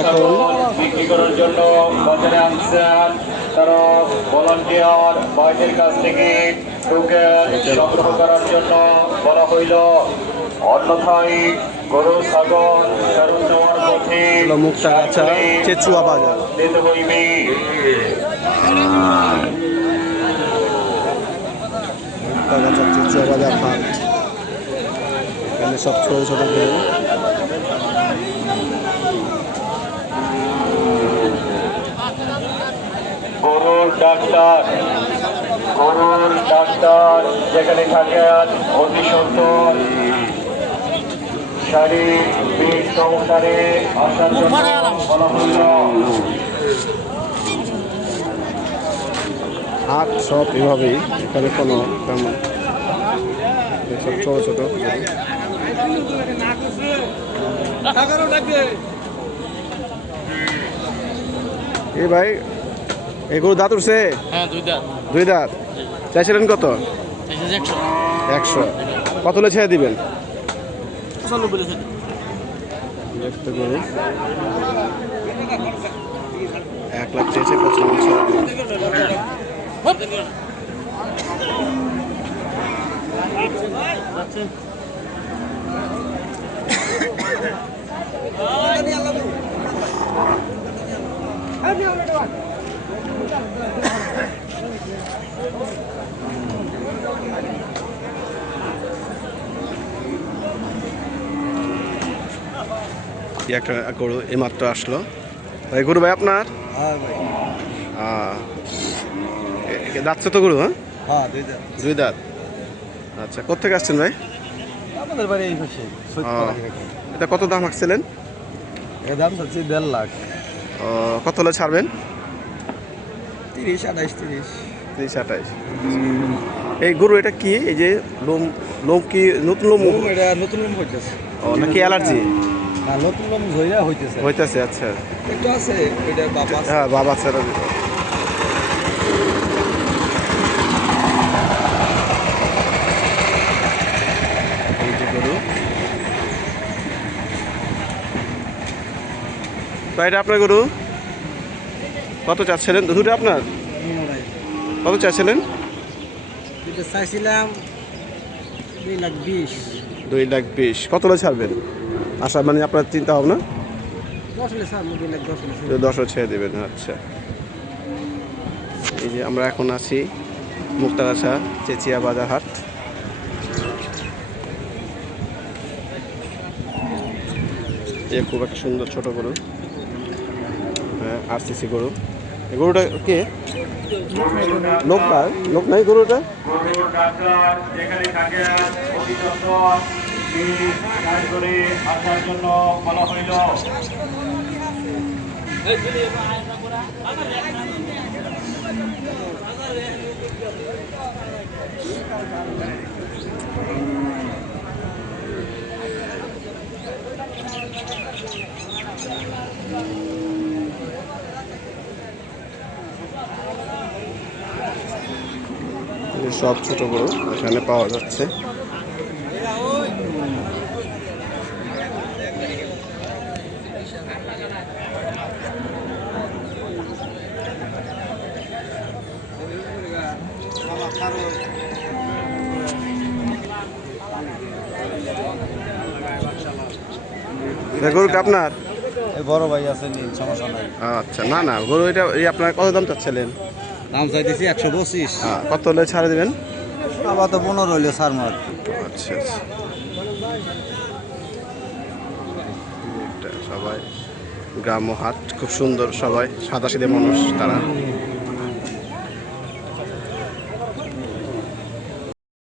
এখন বিক্রি করার জন্য বাজারে আনছেন। তারা ভলান্টিয়ার ভাইদের কাছ থেকে টোকেন সংগ্রহ করার জন্য বলা হইল। অন্যথায় গরু ছাগল ফেরত দেওয়ার পথে মুক্তাগাছা চেচুয়া বাজার। দিতে হইবে। মুক্তাগাছা চেচুয়া বাজার হাট। এখানে সব ছোট ছোট গরু। গরুর ডাক্তার যেখানে থাকেন অতি সুন্দর শারীরিক বীজ সংসারে আসার জন্য বলা হইল। হাট সব এভাবেই, এখানে কোনো তেমন সব ছোট ছোট গরু। এই ভাই এই গরু দাঁত উঠছে? হ্যাঁ, দুই দাঁত। দুই দাঁত। চাইছিলেন কত? 100। কত হলে ছেড়ে দিবেন? 95 দেখতে গরু 1 লাখ চেয়েছে, 95। একটা গরু এইমাত্র আসলো। এই গরু ভাই আপনার? হ্যাঁ ভাই। দাঁতছে তো গরু? হ্যাঁ, হ্যাঁ, দুই দাঁত। দুই দাঁত। আচ্ছা, কোথেকে আসছেন ভাই? আমাদের বাড়ি এই পাশে। এটা কত দাম রাখছিলেন? এর দাম চাচ্ছি 1.5 লাখ। কত হলে ছাড়বেন? 30, 28, 30। 30, 28। এই গরু এটা কি? এই যে লোম কি নতুন লোম? এটা নতুন লোম হইতেছে। নাকি অ্যালার্জি? না, নতুন লোম ঝইরা হইতেছে। হইতেছে। আচ্ছা, একটু আছে, এটা বাবা আছে। হ্যাঁ, বাবা ছেড়ে দিল। এই যে গরু। তো এটা আপনার গরু কত চাচ্ছিলেন? দুটো আপনার? কত চাচ্ছিলেন? এটা চাইছিলাম 2,20,000। 2,20,000। কত হলে ছাড়বেন? আশা মানে আপনার চিন্তা ভাবনা? 10 হলে স্যার, 2,10,000 হলে। 10 ছেড়ে দেবেন। আচ্ছা, এই যে আমরা এখন আছি মুক্তাগাছা চেচিয়া বাজার হাট। এ খুব একটা সুন্দর ছোট গরু, হ্যাঁ, আরসিসি গরু। এই গরুটা কে? লোক নাই গরুটা? গরুর ডাক্তার যেখানে থাকেন অতি সুন্দর বীজ করে আসার জন্য বলা হইল। সব ছোট গরু এখানে পাওয়া যাচ্ছে। গরুটা আপনার? বড় ভাই আছে, নিন, সমস্যা নাই। আচ্ছা, না না, গরু এটা আপনার কত দাম চাচ্ছিলেন? দাম চাইতেছি 125। কত হলে ছাড়ে দেবেন? আবার তো 15 হইলে ছাড় মার। আচ্ছা, সবাই গ্রাম্য হাট, খুব সুন্দর, সবাই সাদাসিধে মানুষ তারা।